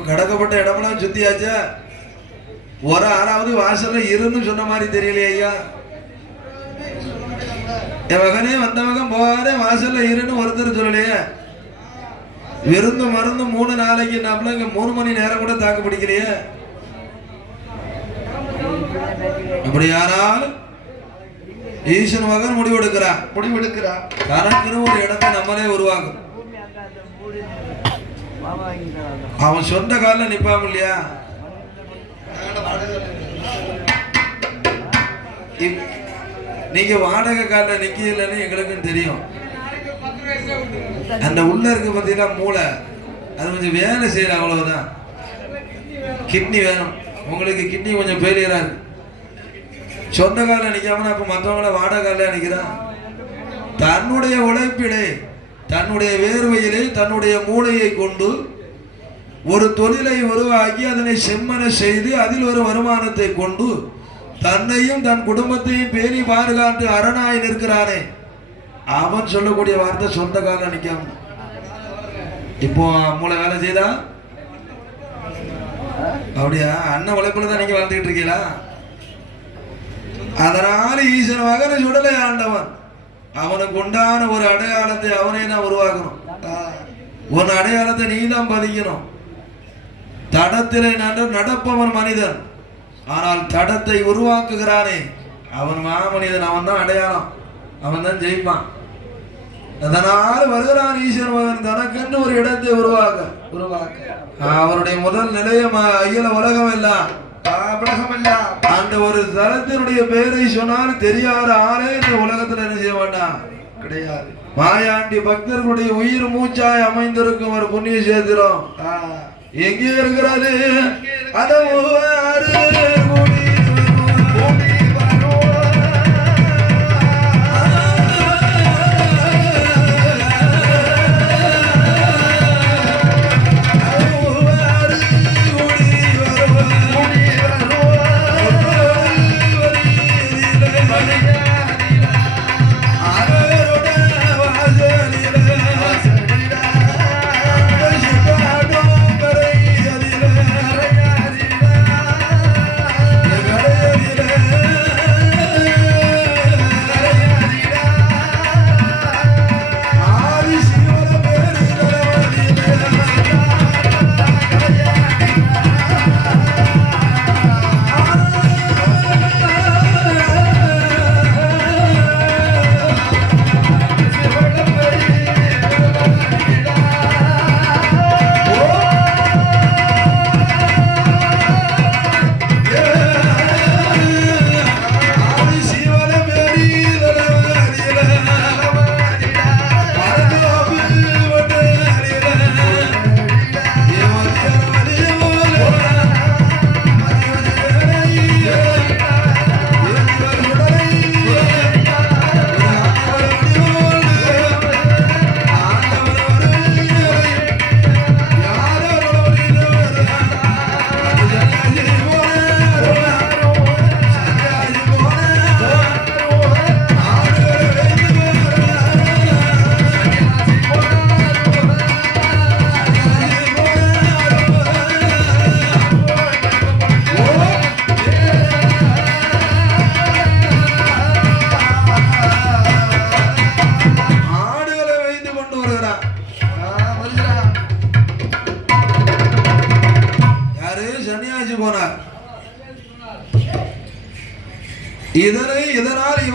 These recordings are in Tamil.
கடக்கப்பட்ட இடமெல்லாம் சுத்தியாச்சா? ஒரு ஆளாவது வாசல்ல இருந்து சொன்ன மாதிரி தெரியலையே ஐயா. என் மகனே வந்த மகன் போகாதே வாசல்ல இருன்னு ஒருத்தர் சொல்லலையே. விருந்து மருந்து மூணு நாளைக்கு நம்மள இங்க மூணு மணி நேரம் கூட தாக்கு பிடிக்கலையே. அப்படி யாராலும் ஈஸ்வரன் மகன் முடிவெடுக்கிறான். முடிவெடுக்கிறா தனக்குன்னு ஒரு இடத்தை நம்மளே உருவாக்கும். அவன் சொந்த காலில் நிற்பான் இல்லையா? இப்- நீங்க வாடகை காலில் நிக்கலன்னு எங்களுக்கும் தெரியும். அந்த உள்ள இருக்க பார்த்தீங்கன்னா மூளை. அது கொஞ்சம் வேலை செய்யற அவ்வளவுதான். கிட்னி வேணும். உங்களுக்கு கிட்னி கொஞ்சம் ஃபெயிலியரா இருக்கு. சொந்த காலில் நிக்காம அப்ப மற்றவங்கள வாடகை காலில் நிற்கிறான் தன்னுடைய உழைப்பிலே தன்னுடைய வேர்வையிலே தன்னுடைய மூளையை கொண்டு ஒரு தொழிலை உருவாக்கி அதனை செம்மன செய்து அதில் ஒரு வருமானத்தை கொண்டு தன்னையும் தன் குடும்பத்தையும் பேணி பாதுகாத்து அரணாய் நிற்கிறானே. அவன் சொல்லக்கூடிய வார்த்தை சொந்த கால நிற்காம இப்போ மூளை வேலை செய்தா? அப்படியா? அண்ணன் உழைப்புல தான் நீங்க வாழ்ந்துகிட்டு இருக்கீங்களா? அதனால ஈசன் மகனை சுடலை ஆண்டவன். அவனுக்கு உண்டான ஒரு அடையாளத்தை அவனே நான் உருவாக்கணும். உன் அடையாளத்தை நீ தான் பதிக்கணும் தடத்திலே நட நடப்பவன் மனிதன். ஆனால் தடத்தை உருவாக்குகிறானே அவன் மாமனிதன் அவன் தான் அடையாளம். அவன் தான் ஜெயிப்பான். அதனால் வருகிறான் ஈஸ்வரன் மகன் தனக்கென்று ஒரு இடத்தை உருவாக்க உருவாக்க. அவருடைய முதல் நிலையம் அகில உலகம் எல்லாம் அந்த ஒரு தலத்தினுடைய பெயரை சொன்னால் தெரியாத ஆளே இந்த உலகத்துல என்ன செய்ய மாட்டான்? கிடையாது. மாயாண்டி பக்தர்களுடைய உயிர் மூச்சாய் அமைந்திருக்கும் ஒரு புண்ணிய சேத்திரம். எங்கே இருக்கிறது? அதவாறு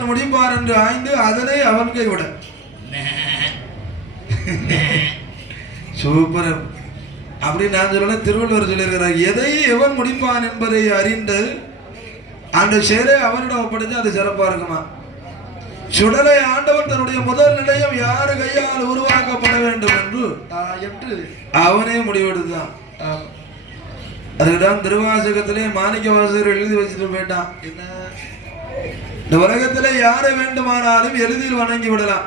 இவன் முடிப்பார் என்று ஆய்ந்து அதனை அவன் கைவிட. சூப்பர். அப்படி நான் சொல்லல திருவள்ளுவர் சொல்லியிருக்கிறார் எதை எவன் முடிப்பான் என்பதை அறிந்து அந்த செயலை அவனிடம் ஒப்படைச்சு அது சிறப்பா இருக்குமா? சுடலை ஆண்டவன் தன்னுடைய முதல் நிலையம் யாரு கையால் உருவாக்கப்பட வேண்டும் என்று என்று அவனே முடிவெடுத்தான். அதுக்குதான் திருவாசகத்திலே மாணிக்க வாசகர் எழுதி வச்சுட்டு போயிட்டான். என்ன? இந்த உலகத்திலே யாரை வேண்டுமானாலும் எளிதில் வணங்கி விடலாம்.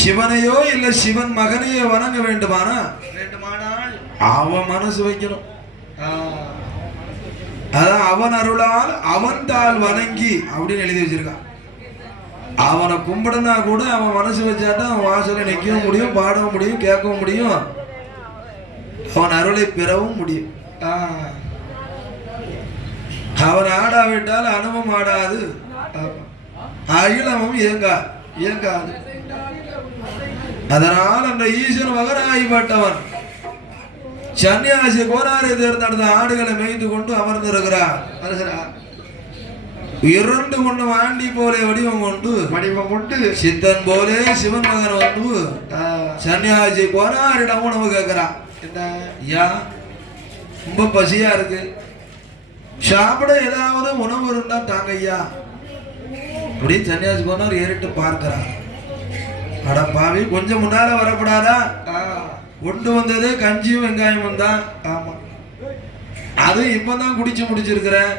சிவனையோ இல்ல சிவன் மகனையோ வணங்க வேண்டுமானா? வேண்டுமானால். அவன் மனசு வைக்கணும். அதான் அவன் அருளால் அவன் தாள் வணங்கி அப்படின்னு எழுதி வச்சிருக்கான். அவனை கும்பிடனா கூட அவன் மனசு வச்சாட்டா அவன் வாசல்ல நிற்கவும் முடியும் பாடவும் முடியும் கேட்கவும் முடியும். அவன் அருளை பெறவும் முடியும். ஆ, அவன் ஆடாவிட்டால் அனுபவம் ஆடாது. அகிலமும் இயங்கா இயங்காது. அதனால் அந்த ஈஸ்வரன் மகனாகிப்பட்டவன் சன்னியாசி கோராரை தேர்ந்தெடுத்த ஆடுகளை மேய்ந்து கொண்டு அமர்ந்திருக்கிறார். இரண்டு கொண்ட ஆண்டி போலே வடிவம் கொண்டு மணிமம் உண்டு சித்தன் போலே சிவன் மகன் வந்து சன்னியாசி கோராரிடம் உணவு கேட்கிறான். என்ன? ஐயா ரொம்ப பசியா இருக்கு. சாப்பிட ஏதாவது உணவு இருந்தா தாங்க ஐயா. அப்படின்னு சன்னியாசி போனவர் ஏறிட்டு பார்க்கிறார். அட பாவி கொஞ்சம் முன்னால வரக்கூடாதா? கொண்டு வந்தது கஞ்சியும் வெங்காயமும் தான். ஆமா. அதுவும் இப்பதான் குடிச்சு முடிச்சிருக்கிறேன்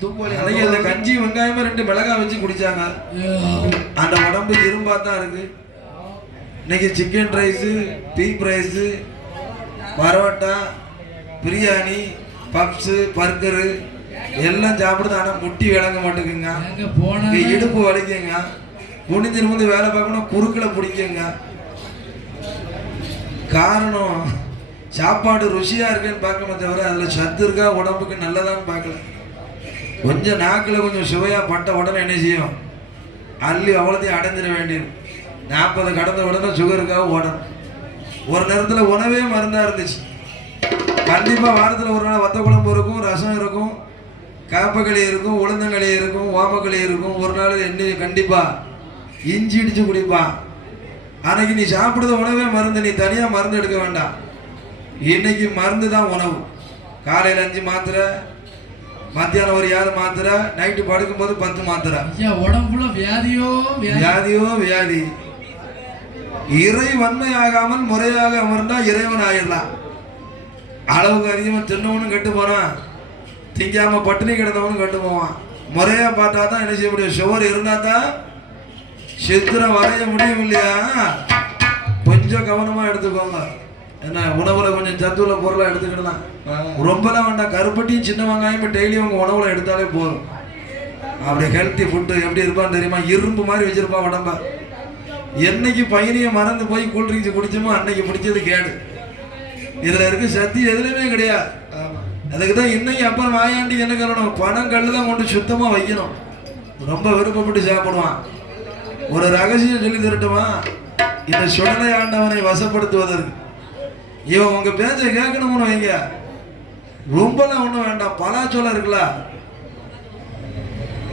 தூக்குவலி அன்னைக்கு அந்த கஞ்சி வெங்காயமும் ரெண்டு மிளகாய் வச்சு குடிச்சாங்க. அந்த உடம்பு இரும்பா தான் இருக்கு. இன்னைக்கு chicken rice beef rice parotta biryani puffs burger எல்லாம் சாப்பிடுது ஆனால் முட்டி விளங்க மாட்டேங்குங்க போனா இடுப்பு வலிக்குங்க. குனிஞ்சு நிமிந்து வேலை பார்க்கணும் குறுக்கில் பிடிக்குங்க. காரணம் சாப்பாடு ருசியா இருக்குன்னு பார்க்கணுமே தவிர அதில் சத்து இருக்கா உடம்புக்கு நல்லதான்னு பார்க்கல. கொஞ்சம் நாக்கில் கொஞ்சம் சுவையா பட்ட உடனே என்ன செய்யும்? அள்ளி அவ்வளோத்தையும் அடைஞ்சிட வேண்டியது. நாற்பது கடந்த உடனே சுகருக்காக ஓடணும். ஒரு நேரத்தில் உணவே மருந்தா இருந்துச்சு. கண்டிப்பாக வாரத்தில் ஒரு நாள் வத்த குழம்பு இருக்கும் ரசம் இருக்கும் காப்பக்களி இருக்கும் உளுந்தங்களி இருக்கும் ஓமக்களி இருக்கும். ஒரு நாள் என்ன கண்டிப்பாக இஞ்சி இடிச்சு குடிப்பான். அன்னைக்கு நீ சாப்பிடுற உணவே மருந்து நீ தனியாக மருந்து எடுக்க வேண்டாம். இன்னைக்கு மருந்து தான் உணவு. காலையில் அஞ்சு மாத்திரை மத்தியானம் ஒரு ஏழு மாத்திரை நைட்டு படுக்கும்போது பத்து மாத்திரை. உடம்புல வியாதியோ வியாதி? வியாதியோ வியாதி. இறை வன்மையாகாமல் முறையாக அமர்ந்தா இறைவன் ஆயிடலாம் அளவுக்கு அதிகமாக தின்னவனும் கெட்டு போகிறான் திங்காமல் பட்டினி கிடந்தவனும் கெட்டு போவான். முறையாக பார்த்தா தான் என்ன செய்ய முடியும்? சுவர் இருந்தால் தான் சித்திரம் வரைய முடியும் இல்லையா கொஞ்சம் கவனமாக எடுத்துக்கோங்க. என்ன உணவில் கொஞ்சம் சத்துள்ள பொருளை எடுத்துக்கிடலாம். ரொம்பலாம் வேண்டாம். கருப்பட்டியும் சின்ன வெங்காயம் இப்போ டெய்லியும் உங்கள் உணவில் எடுத்தாலே போதும். அப்படி ஹெல்த்தி ஃபுட்டு எப்படி இருப்பான்னு தெரியுமா? இரும்பு மாதிரி வச்சுருப்பா உடம்ப. என்னைக்கு பையனையும் மறந்து போய் கூல்ட்ரிங்க்ஸ் குடிச்சோமோ அன்னைக்கு பிடிச்சது கேடு. இதுல இருக்க சக்தி எதுலையுமே கிடையாது. அதுக்கு தான் இன்னைக்கு அப்புறம் வாயாண்டி என்ன கல்லணும் பணம் கல்லு தான் கொண்டு சுத்தமா வைக்கணும். ரொம்ப விருப்பப்பட்டு சாப்பிடுவான். ஒரு ரகசியம் சொல்லி தரட்டுமா? இந்த சுடலை ஆண்டவனை வசப்படுத்துவதற்கு. இவன் உங்க பேச்சை கேட்கணும்னு வைங்க. ரொம்பலாம் ஒன்றும் வேண்டாம். பலாச்சோளம் இருக்குல்ல?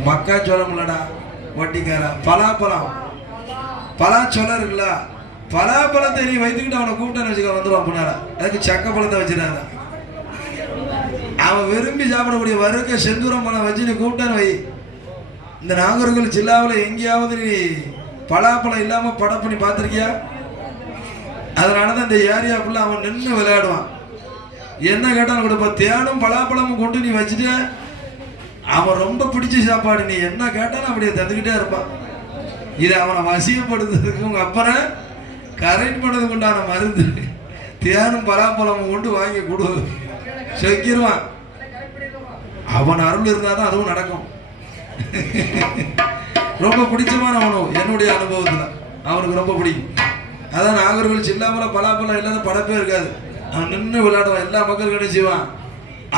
மக்காச்சோளம் இல்லடா வட்டிக்காரா பலாப்பழம். பலாச்சோளம் இருக்குல்ல? பலாப்பழத்தை நீ வைத்துக்கிட்டு அவனை கூப்பிட்டான்னு வச்சுக்க வந்துடுவான் பின்னால அதுக்கு சக்க பழத்தை வச்சிடாத அவன் விரும்பி சாப்பிடக்கூடிய வருக்க செந்தூரம் பழம் வச்சு நீ கூப்பிட்டான்னு வை. இந்த நாகர்கோவில் ஜில்லாவில் எங்கேயாவது நீ பலாப்பழம் இல்லாமல் படம் பண்ணி பார்த்துருக்கியா? அதனால தான் இந்த ஏரியா ஃபுல்லாக அவன் நின்று விளையாடுவான். என்ன கேட்டாலும் கொடுப்பா தேனும் பலாப்பழமும் கொண்டு நீ வச்சுட்டு அவன் ரொம்ப பிடிச்ச சாப்பாடு. நீ என்ன கேட்டாலும் அப்படியே தந்துக்கிட்டே இருப்பான். இது அவனை வசியப்படுத்துறதுக்கு உங்கள் அப்பனை கரெக்ட் பண்ணதுக்கு உண்டான மருந்து. தேனும் பலாப்பழமும் கொண்டு வாங்கி கொடு. செக்கிடுவான். அவன் அருள் இருந்தால் தான் அதுவும் நடக்கும். ரொம்ப பிடிச்சமான உணவு. என்னுடைய அனுபவத்தில். அவனுக்கு ரொம்ப பிடிக்கும். அதான் நாகர்கோவில் சில்லாமல பலாப்பழம் இல்லாத படப்பே இருக்காது. அவன் நின்று விளையாடுவான். எல்லா மக்களுக்கும் செய்வான்?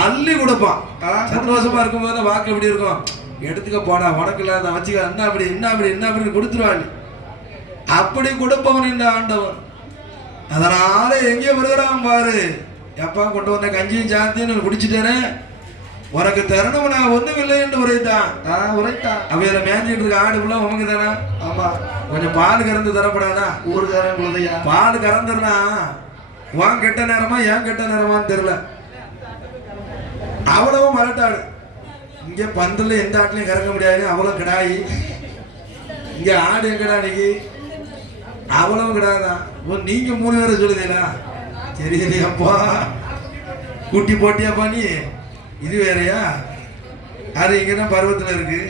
அள்ளி கொடுப்பான். சந்தோஷமா இருக்கும்போது வாக்கு எப்படி இருக்கும்? எடுத்துக்க போடா உனக்கு இல்லாத வச்சுக்க என்ன அப்படி என்ன அப்படி என்ன அப்படின்னு கொடுத்துருவாள் அப்படி கொடுப்பவன் இந்த ஆண்டவன். அதனால எங்கே வருகிறான் பாரு. எப்பா கொண்டு வந்த கஞ்சியும் சாந்தியும் குடிச்சிட்டேனே. உனக்கு தரணும் நான் ஒண்ணும் இல்லை என்று உரைத்தான். ஆ உரைத்தான். அவையில மேஞ்சிட்டு இருக்க ஆடு ஃபுல்லா உமக்கு தானே? ஆமா. கொஞ்சம் பால் கறந்து தரப்படாதா? ஊருக்காரன் குழந்தையா. பால் கறந்துருனா உன் கெட்ட நேரமா ஏன் கெட்ட நேரமான்னு தெரியல. அவ்வளவு மலட்டாடு இங்க பந்தல்ல எந்த ஆட்டுலயும் கறக்க முடியாது. அவ்வளவு கிடாயி. இங்க ஆடு எங்கடா இன்னைக்கு அவ்வளவு கிடாதான் ஓ நீங்க மூணு பேரை சொல்லுதீங்களா தெரியலையாப்பா கூட்டி போட்டியாப்பா நீ? இது வேறயா? அது இங்க தான் பருவத்தில் இருக்கு?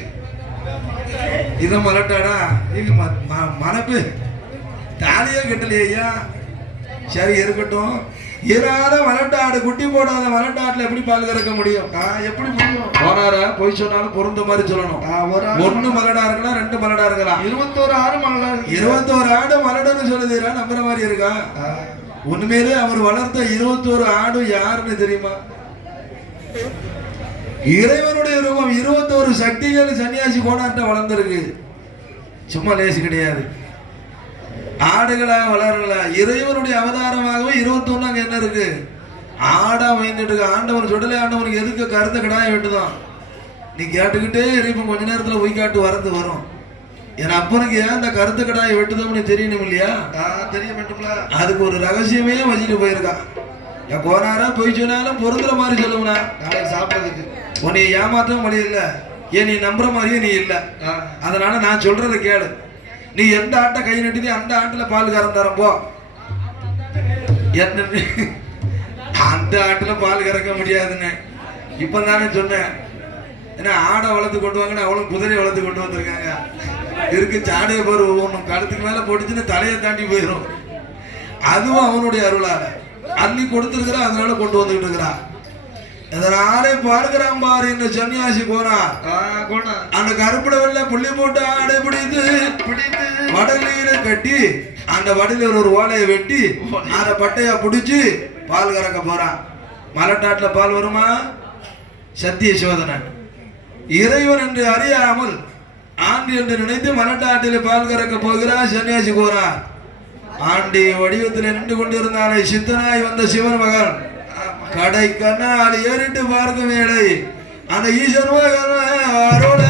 இதை மலட்டாடா? இது ம- ம- மணப்பு. தாலியே கட்டலையே சரி இருக்கட்டும். இராத மலட்டாடு குட்டி போடாத மலட்டாட்டுல எப்படி பால் கறக்க முடியும்? எப்படி முடியும்? போனாரா பொய் சொன்னாலும் பொருந்த மாதிரி சொல்லணும். ஒண்ணு மலடா இருக்கலாம் ரெண்டு மலடா இருக்கலாம். இருபத்தோரு ஆறு நேரம் இருபத்தோரு ஆடு மலடுன்னு சொல்லுதீரா? நம்புற மாதிரி இருக்கா? உண்மையிலே அவர் வளர்த்த இருபத்தோரு ஆடு யாருன்னு தெரியுமா? இறைவனுடைய ரூபம் இருபத்தோரு சக்திகள் சன்னியாசி கோணார்ட்ட வளர்ந்துருக்கு. சும்மா லேசு கிடையாது. ஆடுகளா வளரல. இறைவனுடைய அவதாரமாகவே இருபத்தொன்னு அங்க என்ன இருக்கு? ஆடா வைந்துட்டு இருக்கு. ஆண்டவன் சுடலை ஆண்டவனுக்கு எதுக்கு கருத்த கடாய வெட்டுதான் நீ கேட்டுக்கிட்டே இருப்ப கொஞ்ச நேரத்துல உய்காட்டு வரது வரும். என் அப்பனுக்கு ஏன் இந்த கருத்த கடாயை வெட்டுதோம்னு தெரியணும் இல்லையா? தெரிய வேண்டும்ல. அதுக்கு ஒரு ரகசியமே வச்சுட்டு போயிருக்கான் என் கோனாரா போய் சொன்னாலும் பொருந்துற மாதிரி சொல்லுவனா நாளைக்கு சாப்பிட்றதுக்கு. உன்னை ஏமாற்றவும் முடியல ஏன் நீ நம்புற மாதிரியே நீ இல்லை. அதனால நான் சொல்றதை கேளு. நீ எந்த ஆட்டை கை நட்டுதே அந்த ஆட்டில் பால் கறந்து தரேன் போ. என்ன அந்த ஆட்டுல பால் கறக்க முடியாதுன்னு. இப்ப தானே சொன்னேன். ஏன்னா ஆடை வளர்த்து கொண்டு வாங்கன்னு அவளும் குதிரையை வளர்த்து கொண்டு வந்திருக்காங்க. இருக்கு சாடையை பாரு ஒவ்வொன்றும். கழுத்துக்கு மேல போட்டுச்சுன்னா தலையை தாண்டி போயிடும் அதுவும் அவனுடைய அருளால. அள்ளி கொடுத்துருக்கிறா அதனால கொண்டு வந்துக்கிட்டு இருக்கிறான் இதனாலே பார்க்கிறான் பாரு இந்த சன்னியாசி போறான் அந்த கருப்புட வெள்ள புள்ளி போட்டு ஆடை பிடித்து பிடித்து. வடலியில கட்டி அந்த வடலில் ஒரு ஓலையை வெட்டி அந்த பட்டையா பிடிச்சி பால் கறக்க போறான். மலட்டாட்டுல பால் வருமா? சத்திய சோதனை இறைவன் என்று அறியாமல் ஆண்டி என்று நினைத்து மலட்டாட்டில் பால் கறக்க போகிறார் சன்னியாசி போறார் ஆண்டி வடிவத்தில் நின்று கொண்டிருந்தாலே சித்தனாய் வந்த சிவன் மகன். கடை கண்ணாடி ஏறிட்டு பார்க்கும் மேடை அந்த ஈஸ்வர் மகன்